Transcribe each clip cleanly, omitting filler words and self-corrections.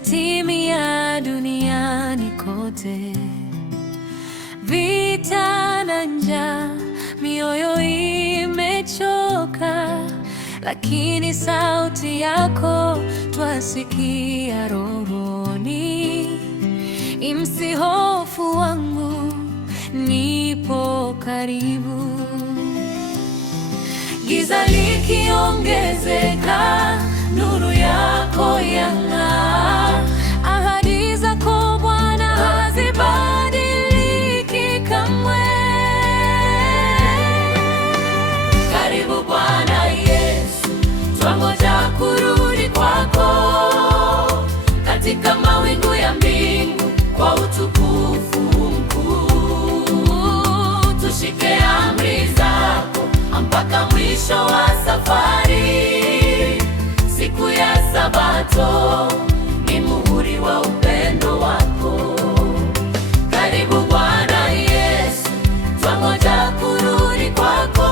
utatimia duniani kote. Vita na njaa, mioyo imechoka, lakini sauti yako twasikia rohoni. Msihofu wangu, nipo karibu. Giza likiongezeka, nuru yako yang'aa. Ahadi zako Bwana hazibadiliki kamwe. Karibu Bwana Yesu, twangoja kurudi kwako. Katika mawingu ya mbingu kwa utukufu mkuu, tushike amri zako mpaka mwisho wa safari. Siku ya Sabato ni muhuri wa upendo wako. Karibu Bwana Yesu, twangoja kurudi kwako.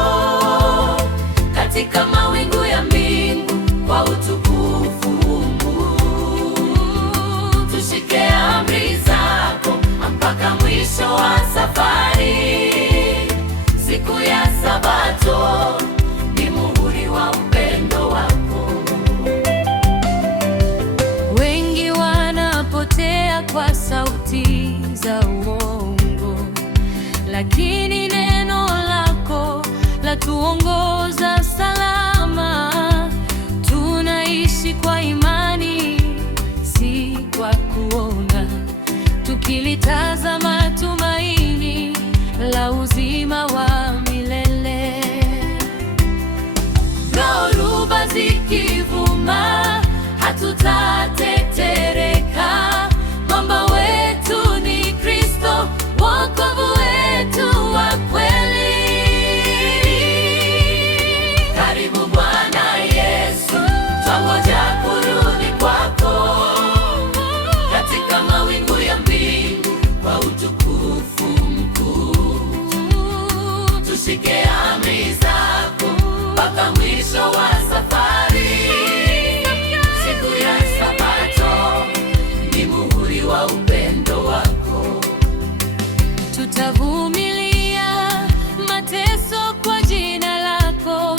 Katika mawingu ya mbingu kwa utukufu mkuu, tushike amri zako mpaka mwisho wa safari. Siku ya Sabato ni muhuri wa upendo wako. Wengi wanapotea kwa sauti za uongo, lakini neno lako latuongoza salama. Tunaishi kwa imani, si kwa kuona, tukilitazama tumaini la uzima wa milele. Dhoruba zikivuma, hatutatetereka. Mwamba wetu ni Kristo, wokovu wetu wa kweli. Karibu Bwana Yesu, twangoja kurudi kwako. Katika mawingu ya mbingu kwa utukufu mkuu, tushike amri zako mpaka mwisho wa safari. Siku ya Sabato ni muhuri wa upendo wako. Tutavumilia mateso kwa jina lako,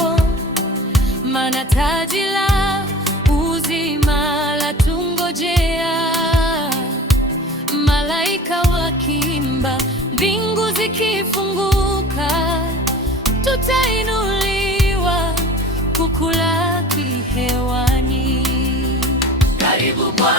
maana taji la uzima latungojea. Malaika wakiimba, mbingu zikifunguka, tutainuliwa kukulaki hewani. Karibu Bwana